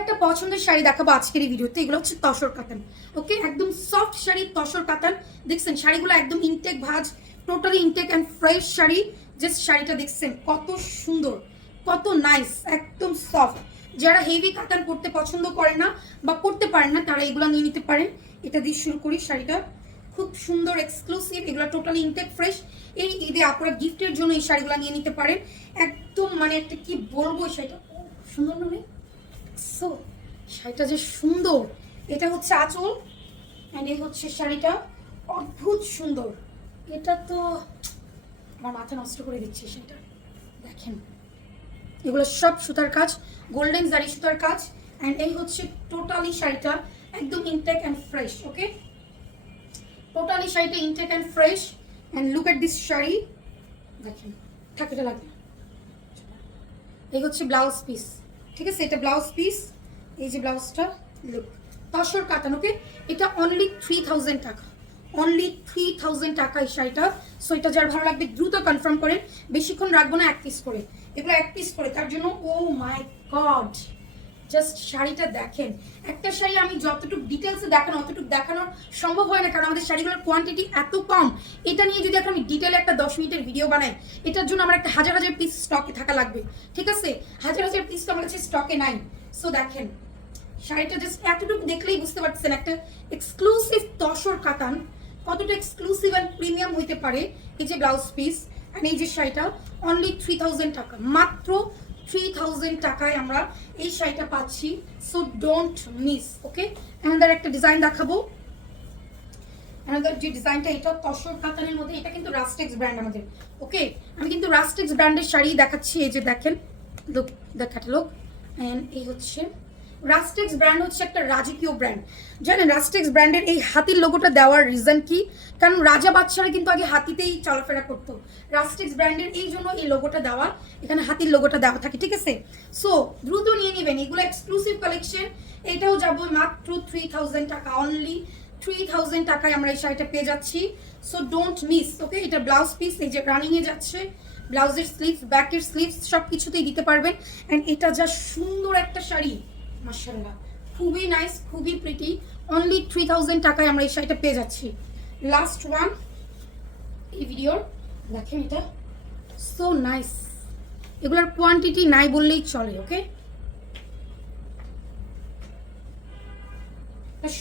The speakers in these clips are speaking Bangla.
একটা পছন্দের শাড়ি দেখাবো আজকের এই ভিডিওতে, এগুলো হচ্ছে তসর কাতান। ওকে একদম সফট শাড়ি, তসর কাতান। দেখছেন, শাড়িগুলো একদম ইনটেক ভাজ totally intact and fresh sari. Just শাড়িটা দেখছেন, কত সুন্দর, কত নাইস একদম সফট যারা হেভি কাতান পরতে পছন্দ করে না বা পরতে পারেন না, তারা এগুলো নিয়ে নিতে পারেন। এটা দিয়ে শুরু করি শাড়িটা। খুব সুন্দর এক্সক্লুসিভ এগুলো টোটালি ইনটেক ফ্রেশ এই ঈদে আপনারা গিফটের জন্য এই শাড়িগুলো নিয়ে নিতে পারেন। একদম মানে একটা কি বলব শাড়িটা? সুন্দর না সো শাড়িটা যে সুন্দর, এটা হচ্ছে আঁচল অ্যান্ড এই হচ্ছে শাড়িটা। অদ্ভুত সুন্দর। এটা তো আমার মাথা নষ্ট করে দিচ্ছে সেটা দেখেন, এগুলো সব সুতার কাজ, গোল্ডেন জারি সুতার কাজ অ্যান্ড এই হচ্ছে টোটালি শাড়িটা, একদম intact and fresh okay totally শাড়িটা intact and fresh and look at this sari. দেখেন থাকেটা লাগে এই হচ্ছে ব্লাউজ পিস ঠিক আছে? এটা ব্লাউজ পিস এই যে ব্লাউজটা লুক তসর কাটান ওকে এটা অনলি থ্রি থাউজেন্ড টাকা। অনলি থ্রি থাউজেন্ড টাকা এই শাড়িটা। সো এটা যার ভালো লাগবে, দ্রুত কনফার্ম করেন বেশিক্ষণ রাখব না, এক পিস করে। এগুলো এক পিস করে, তার জন্য ও মাই গড জাস্ট শাড়িটা দেখেন। একটা শাড়ি আমি যতটুকু ডিটেলসে দেখানো, অতটুকু দেখানো সম্ভব হয় না, কারণ আমাদের শাড়িগুলোর কোয়ান্টিটি এত কম। এটা নিয়ে যদি এখন আমি ডিটেলে একটা দশ মিনিটের ভিডিও বানাই, এটার জন্য আমার একটা হাজার হাজার পিস স্টকে থাকা লাগবে। ঠিক আছে? হাজার হাজার পিস তো আমার কাছে স্টকে নাই। সো দেখেন, শাড়িটা জাস্ট এতটুকু দেখলেই বুঝতে পারছেন একটা এক্সক্লুসিভ তসর কাতান। কতটা এক্সক্লুসিভ অ্যান্ড প্রিমিয়াম হইতে পারে এই যে ব্লাউজ পিস অ্যান্ড এই যে শাড়িটা অনলি থ্রি থাউজেন্ড টাকা। মাত্র থ্রি থাউজেন্ড টাকায় আমরা এই শাড়িটা পাচ্ছি। So don't miss okay another একটা ডিজাইন দেখাবো। অ্যানাদার যে ডিজাইনটা এটা তসর কাতানের মধ্যে, এটা কিন্তু রাস্টেক্স ব্র্যান্ড আমাদের ওকে আমি কিন্তু রাস্টেক্স ব্র্যান্ডের শাড়ি দেখাচ্ছি, এই যে দেখেন লুক দ্য ক্যাটালগ অ্যান্ড এই হচ্ছে রাস্টেক্স ব্র্যান্ড হচ্ছে একটা রাজকীয় ব্র্যান্ড জানেন রাস্টেক্স ব্র্যান্ডের এই হাতির লোগোটা দেওয়ার রিজন কি? কারণ রাজা বাচ্চারা কিন্তু আগে হাতিতেই চলাফেরা করতো। রাস্টেক্স ব্র্যান্ডের এই জন্য এই লোগোটা দেওয়া, এখানে হাতির লোগোটা দেওয়া থাকে, ঠিক আছে? সো দ্রুত নিয়ে নেবেন। এগুলো এক্সক্লুসিভ কালেকশন এটাও যাব মাত্র থ্রি থাউজেন্ড টাকা অনলি থ্রি থাউজেন্ড টাকায় আমরা এই শাড়িটা পেয়ে যাচ্ছি। সো ডোন্ট মিস ওকে এটা ব্লাউজ পিস এই যে রানিংয়ে যাচ্ছে। ব্লাউজের স্লিভস ব্যাকের স্লিভস সব কিছুতেই দিতে পারবেন। অ্যান্ড এটা যা সুন্দর একটা শাড়ি মার্শাল্লাহ খুবই নাইস খুবই প্রিটি অনলি থ্রি থাউজেন্ড টাকায় আমরা এই শাড়িটা পেয়ে যাচ্ছি। লাস্ট ওয়ান এই ভিডিওর দেখেন এটা। সো নাইস এগুলোর কোয়ান্টিটি নাই বললেই চলে ওকে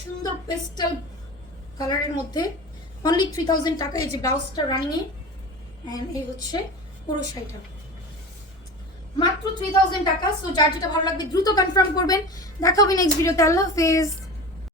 সুন্দর পেস্টাল কালারের মধ্যে অনলি থ্রি থাউজেন্ড টাকা এই যে ব্লাউজটা রানিংয়ে অ্যান্ড এই হচ্ছে পুরো শাড়িটা। মাত্র থ্রি থাউজেন্ড টাকা সো যার যেটা ভালো লাগবে দ্রুত কনফার্ম করবেন। দেখা হবে নেক্সট ভিডিওতে আল্লাহ হাফেজ।